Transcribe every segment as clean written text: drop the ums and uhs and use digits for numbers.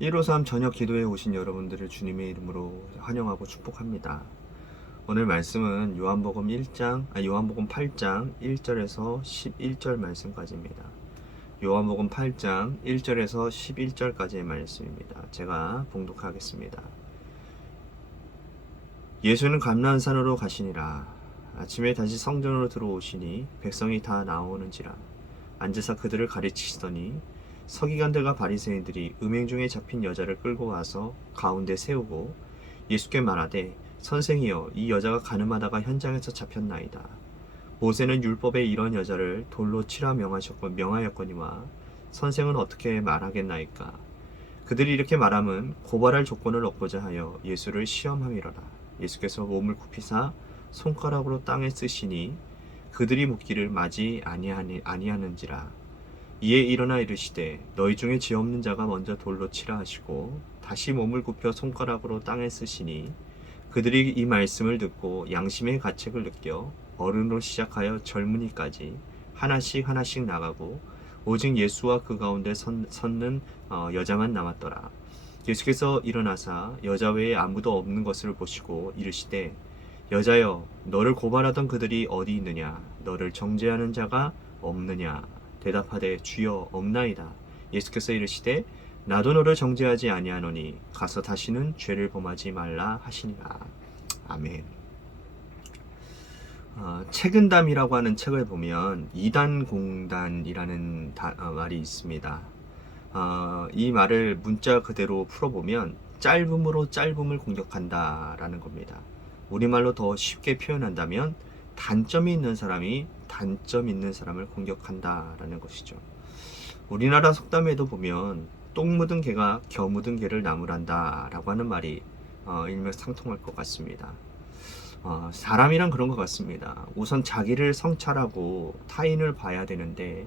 153 저녁 기도에 오신 여러분들을 주님의 이름으로 환영하고 축복합니다. 오늘 말씀은 요한복음 8장 1절에서 11절 말씀까지입니다. 요한복음 8장 1절에서 11절까지의 말씀입니다. 제가 봉독하겠습니다. 예수는 감난산으로 가시니라. 아침에 다시 성전으로 들어오시니 백성이 다 나오는지라. 앉으사 그들을 가르치시더니 서기관들과 바리새인들이 음행 중에 잡힌 여자를 끌고 와서 가운데 세우고 예수께 말하되 선생이여, 이 여자가 가늠하다가 현장에서 잡혔나이다. 모세는 율법에 이런 여자를 돌로 치라 명하였거니와 선생은 어떻게 말하겠나이까. 그들이 이렇게 말함은 고발할 조건을 얻고자 하여 예수를 시험함이로라. 예수께서 몸을 굽히사 손가락으로 땅에 쓰시니 그들이 묻기를 마지 아니하는지라. 이에 일어나 이르시되 너희 중에 죄 없는 자가 먼저 돌로 치라 하시고 다시 몸을 굽혀 손가락으로 땅에 쓰시니 그들이 이 말씀을 듣고 양심의 가책을 느껴 어른으로 시작하여 젊은이까지 하나씩 나가고 오직 예수와 그 가운데 섰는 여자만 남았더라. 예수께서 일어나사 여자 외에 아무도 없는 것을 보시고 이르시되 여자여, 너를 고발하던 그들이 어디 있느냐? 너를 정죄하는 자가 없느냐? 대답하되 주여, 없나이다. 예수께서 이르시되 나도 너를 정죄하지 아니하노니 가서 다시는 죄를 범하지 말라 하시니라. 아멘. 책은담이라고 하는 책을 보면 이단공단이라는 말이 있습니다. 이 말을 문자 그대로 풀어보면 짧음으로 짧음을 공격한다라는 겁니다. 우리말로 더 쉽게 표현한다면 단점이 있는 사람이 단점 있는 사람을 공격한다라는 것이죠. 우리나라 속담에도 보면 똥 묻은 개가 겨 묻은 개를 나무란다 라고 하는 말이 일맥상통할 것 같습니다. 사람이란 그런 것 같습니다. 우선 자기를 성찰하고 타인을 봐야 되는데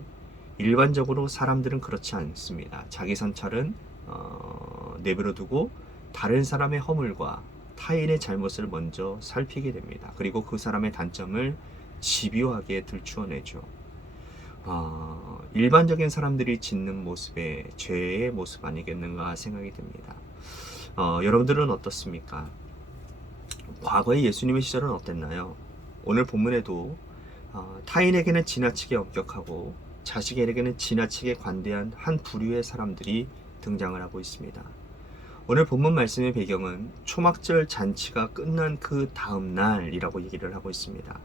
일반적으로 사람들은 그렇지 않습니다. 자기 성찰은 내버려두고 다른 사람의 허물과 타인의 잘못을 먼저 살피게 됩니다. 그리고 그 사람의 단점을 집요하게 들추어내죠. 일반적인 사람들이 짓는 모습의 죄의 모습 아니겠는가 생각이 듭니다. 여러분들은 어떻습니까? 과거의 예수님의 시절은 어땠나요? 오늘 본문에도 타인에게는 지나치게 엄격하고 자식에게는 지나치게 관대한 한 부류의 사람들이 등장을 하고 있습니다. 오늘 본문 말씀의 배경은 초막절 잔치가 끝난 그 다음 날이라고 얘기를 하고 있습니다.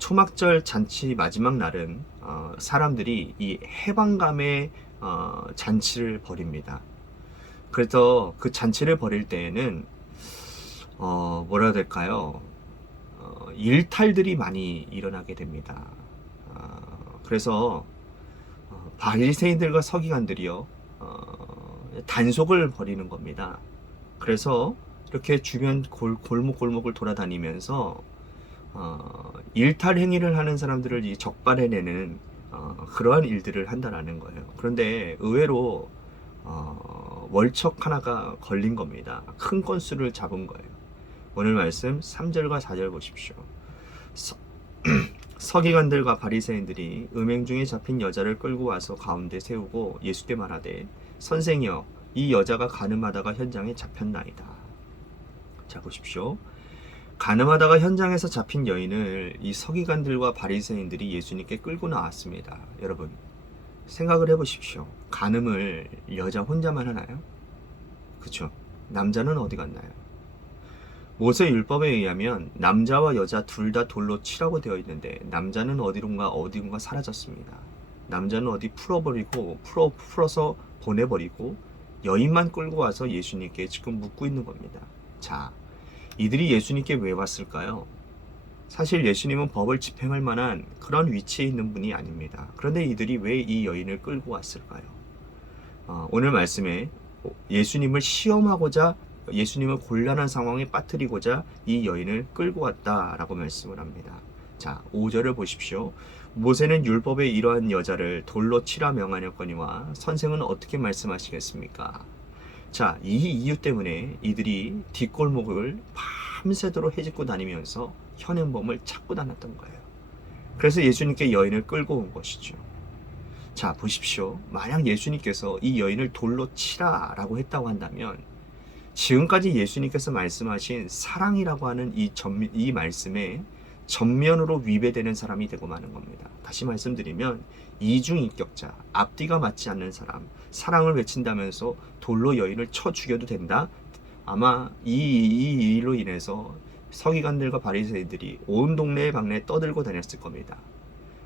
초막절 잔치 마지막 날은 사람들이 이 해방감의 잔치를 벌입니다. 그래서 그 잔치를 벌일 때에는 뭐라 해야 될까요? 일탈들이 많이 일어나게 됩니다. 그래서 바리새인들과 서기관들이요 단속을 벌이는 겁니다. 그래서 이렇게 주변 골목골목을 돌아다니면서 일탈 행위를 하는 사람들을 적발해내는 그러한 일들을 한다라는 거예요. 그런데 의외로 월척 하나가 걸린 겁니다. 큰 건수를 잡은 거예요. 오늘 말씀 3절과 4절 보십시오. 서기관들과 바리새인들이 음행 중에 잡힌 여자를 끌고 와서 가운데 세우고 예수께 말하되 선생이여, 이 여자가 가늠하다가 현장에 잡혔나이다. 자, 보십시오. 가늠하다가 현장에서 잡힌 여인을 이 서기관들과 바리새인들이 예수님께 끌고 나왔습니다. 여러분, 생각을 해보십시오. 가늠을 여자 혼자만 하나요? 그쵸? 남자는 어디 갔나요? 모세 율법에 의하면 남자와 여자 둘 다 돌로 치라고 되어 있는데 남자는 어디론가 사라졌습니다. 남자는 어디 풀어서 보내버리고 여인만 끌고 와서 예수님께 지금 묻고 있는 겁니다. 자, 이들이 예수님께 왜 왔을까요? 사실 예수님은 법을 집행할 만한 그런 위치에 있는 분이 아닙니다. 그런데 이들이 왜 이 여인을 끌고 왔을까요? 오늘 말씀에 예수님을 시험하고자, 예수님을 곤란한 상황에 빠뜨리고자 이 여인을 끌고 왔다라고 말씀을 합니다. 자, 5절을 보십시오. 모세는 율법에 이러한 여자를 돌로 치라 명하였거니와 선생은 어떻게 말씀하시겠습니까? 자, 이 이유 때문에 이들이 뒷골목을 밤새도록 헤집고 다니면서 현행범을 찾고 다녔던 거예요. 그래서 예수님께 여인을 끌고 온 것이죠. 자, 보십시오. 만약 예수님께서 이 여인을 돌로 치라 라고 했다고 한다면 지금까지 예수님께서 말씀하신 사랑이라고 하는 이 말씀에 전면으로 위배되는 사람이 되고 마는 겁니다. 다시 말씀드리면 이중인격자, 앞뒤가 맞지 않는 사람, 사랑을 외친다면서 돌로 여인을 쳐 죽여도 된다? 아마 이 일로 인해서 서기관들과 바리새인들이 온 동네에 방네에 떠들고 다녔을 겁니다.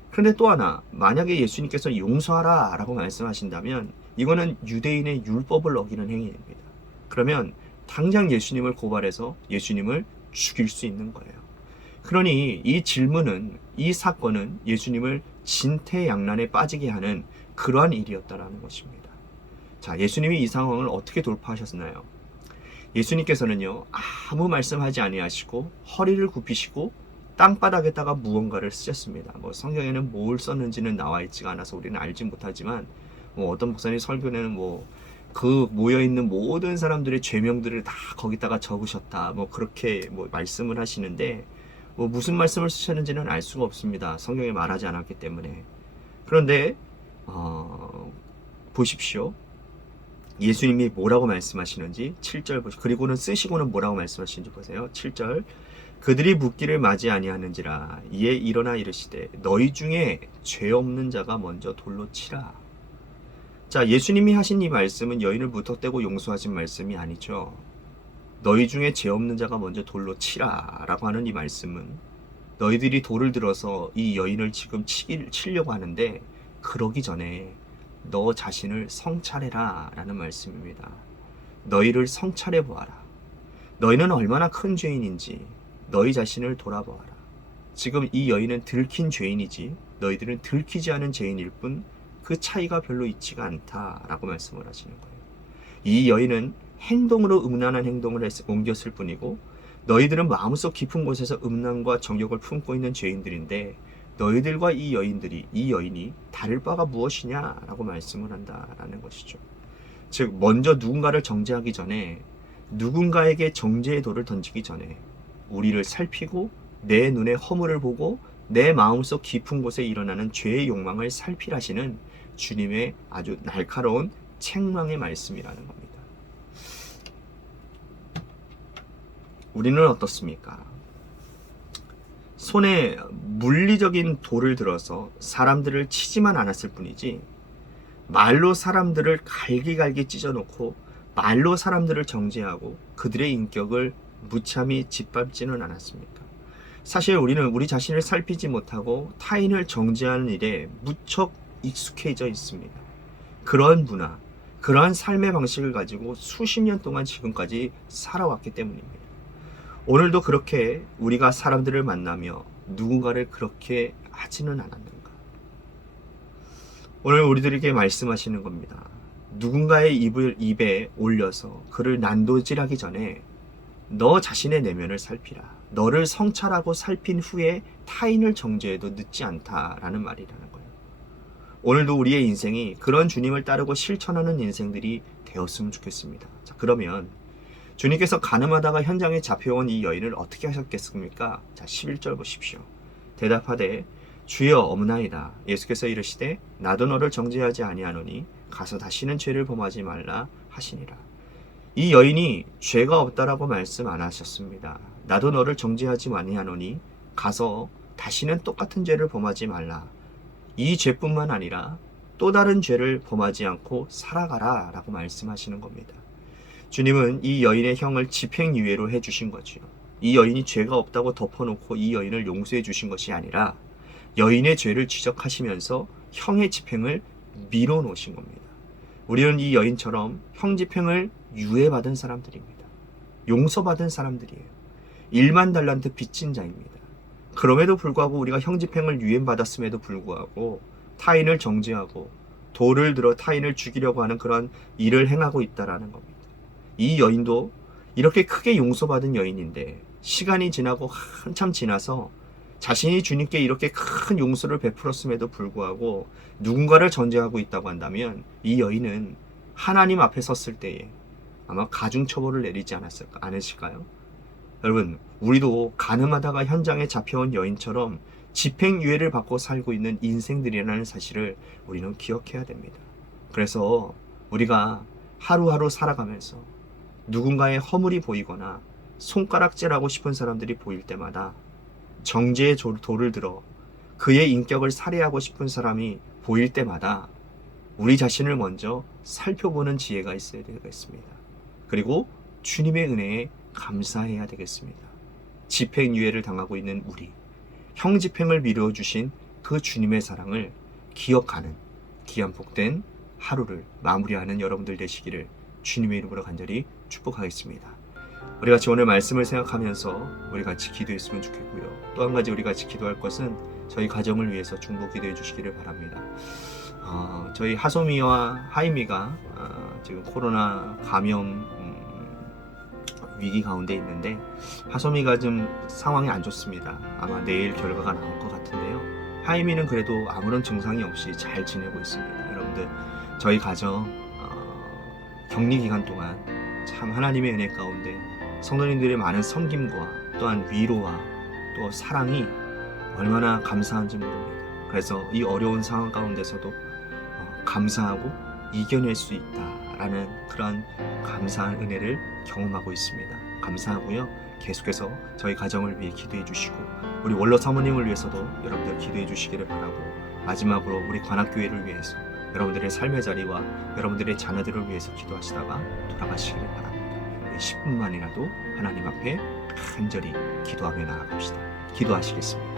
그런데 또 하나, 만약에 예수님께서 용서하라 라고 말씀하신다면 이거는 유대인의 율법을 어기는 행위입니다. 그러면 당장 예수님을 고발해서 예수님을 죽일 수 있는 거예요. 그러니 이 질문은, 이 사건은 예수님을 진퇴양난에 빠지게 하는 그러한 일이었다라는 것입니다. 자, 예수님이 이 상황을 어떻게 돌파하셨나요? 예수님께서는요, 아무 말씀하지 아니하시고 허리를 굽히시고 땅바닥에다가 무언가를 쓰셨습니다. 성경에는 뭘 썼는지는 나와 있지가 않아서 우리는 알지 못하지만 어떤 목사님 설교는 그 모여있는 모든 사람들의 죄명들을 다 거기다가 적으셨다 그렇게 말씀을 하시는데 무슨 말씀을 쓰셨는지는 알 수가 없습니다. 성경에 말하지 않았기 때문에. 그런데 보십시오. 예수님이 뭐라고 말씀하시는지 7절 보시고, 그리고는 쓰시고는 뭐라고 말씀하시는지 보세요. 7절, 그들이 묻기를 맞이 아니하는지라 이에 일어나 이르시되 너희 중에 죄 없는 자가 먼저 돌로 치라. 자, 예수님이 하신 이 말씀은 여인을 무턱대고 용서하신 말씀이 아니죠. 너희 중에 죄 없는 자가 먼저 돌로 치라 라고 하는 이 말씀은 너희들이 돌을 들어서 이 여인을 지금 치려고 하는데 그러기 전에 너 자신을 성찰해라 라는 말씀입니다. 너희를 성찰해 보아라. 너희는 얼마나 큰 죄인인지 너희 자신을 돌아보아라. 지금 이 여인은 들킨 죄인이지 너희들은 들키지 않은 죄인일 뿐 그 차이가 별로 있지가 않다라고 말씀을 하시는 거예요. 이 여인은 행동으로 음란한 행동을 옮겼을 뿐이고 너희들은 마음속 깊은 곳에서 음란과 정욕을 품고 있는 죄인들인데 너희들과 이 여인이 다를 바가 무엇이냐라고 말씀을 한다라는 것이죠. 즉 먼저 누군가를 정죄하기 전에, 누군가에게 정죄의 돌을 던지기 전에 우리를 살피고 내 눈에 허물을 보고 내 마음속 깊은 곳에 일어나는 죄의 욕망을 살피라시는 주님의 아주 날카로운 책망의 말씀이라는 겁니다. 우리는 어떻습니까? 손에 물리적인 돌을 들어서 사람들을 치지만 않았을 뿐이지 말로 사람들을 갈기갈기 찢어놓고 말로 사람들을 정죄하고 그들의 인격을 무참히 짓밟지는 않았습니까? 사실 우리는 우리 자신을 살피지 못하고 타인을 정죄하는 일에 무척 익숙해져 있습니다. 그러한 문화, 그러한 삶의 방식을 가지고 수십 년 동안 지금까지 살아왔기 때문입니다. 오늘도 그렇게 우리가 사람들을 만나며 누군가를 그렇게 하지는 않았는가? 오늘 우리들에게 말씀하시는 겁니다. 누군가의 입에 올려서 그를 난도질하기 전에 너 자신의 내면을 살피라. 너를 성찰하고 살핀 후에 타인을 정죄해도 늦지 않다라는 말이라는 거예요. 오늘도 우리의 인생이 그런 주님을 따르고 실천하는 인생들이 되었으면 좋겠습니다. 자, 그러면 주님께서 가늠하다가 현장에 잡혀온 이 여인을 어떻게 하셨겠습니까? 자, 11절 보십시오. 대답하되 주여 없나이다. 예수께서 이르시되 나도 너를 정죄하지 아니하노니 가서 다시는 죄를 범하지 말라 하시니라. 이 여인이 죄가 없다라고 말씀 안 하셨습니다. 나도 너를 정죄하지 아니하노니 가서 다시는 똑같은 죄를 범하지 말라. 이 죄뿐만 아니라 또 다른 죄를 범하지 않고 살아가라 라고 말씀하시는 겁니다. 주님은 이 여인의 형을 집행유예로 해주신 거지요. 이 여인이 죄가 없다고 덮어놓고 이 여인을 용서해 주신 것이 아니라 여인의 죄를 지적하시면서 형의 집행을 밀어놓으신 겁니다. 우리는 이 여인처럼 형 집행을 유예받은 사람들입니다. 용서받은 사람들이에요. 1만 달란트 빚진 자입니다. 그럼에도 불구하고 우리가 형 집행을 유예받았음에도 불구하고 타인을 정죄하고 돌을 들어 타인을 죽이려고 하는 그런 일을 행하고 있다라는 겁니다. 이 여인도 이렇게 크게 용서받은 여인인데 시간이 지나고 한참 지나서 자신이 주님께 이렇게 큰 용서를 베풀었음에도 불구하고 누군가를 정죄하고 있다고 한다면 이 여인은 하나님 앞에 섰을 때에 아마 가중처벌을 내리지 않으실까요? 여러분, 우리도 가늠하다가 현장에 잡혀온 여인처럼 집행유예를 받고 살고 있는 인생들이라는 사실을 우리는 기억해야 됩니다. 그래서 우리가 하루하루 살아가면서 누군가의 허물이 보이거나 손가락질하고 싶은 사람들이 보일 때마다 정죄의 돌을 들어 그의 인격을 살해하고 싶은 사람이 보일 때마다 우리 자신을 먼저 살펴보는 지혜가 있어야 되겠습니다. 그리고 주님의 은혜에 감사해야 되겠습니다. 집행유예를 당하고 있는 우리, 형집행을 미루어 주신 그 주님의 사랑을 기억하는 귀한 복된 하루를 마무리하는 여러분들 되시기를 주님의 이름으로 간절히 축복하겠습니다. 우리 같이 오늘 말씀을 생각하면서 우리 같이 기도했으면 좋겠고요. 또 한 가지 우리 같이 기도할 것은 저희 가정을 위해서 중보 기도해 주시기를 바랍니다. 저희 하소미와 하이미가 지금 코로나 감염 위기 가운데 있는데 하소미가 좀 상황이 안 좋습니다. 아마 내일 결과가 나올 것 같은데요. 하이미는 그래도 아무런 증상이 없이 잘 지내고 있습니다. 여러분들 저희 가정 격리 기간 동안 참 하나님의 은혜 가운데 성도님들의 많은 섬김과 또한 위로와 또 사랑이 얼마나 감사한지 모릅니다. 그래서 이 어려운 상황 가운데서도 감사하고 이겨낼 수 있다라는 그런 감사한 은혜를 경험하고 있습니다. 감사하고요. 계속해서 저희 가정을 위해 기도해 주시고 우리 원로 사모님을 위해서도 여러분들 기도해 주시기를 바라고 마지막으로 우리 관악교회를 위해서 여러분들의 삶의 자리와 여러분들의 자녀들을 위해서 기도하시다가 돌아가시기를 바랍니다. 우리 10분만이라도 하나님 앞에 간절히 기도하며 나아갑시다. 기도하시겠습니다.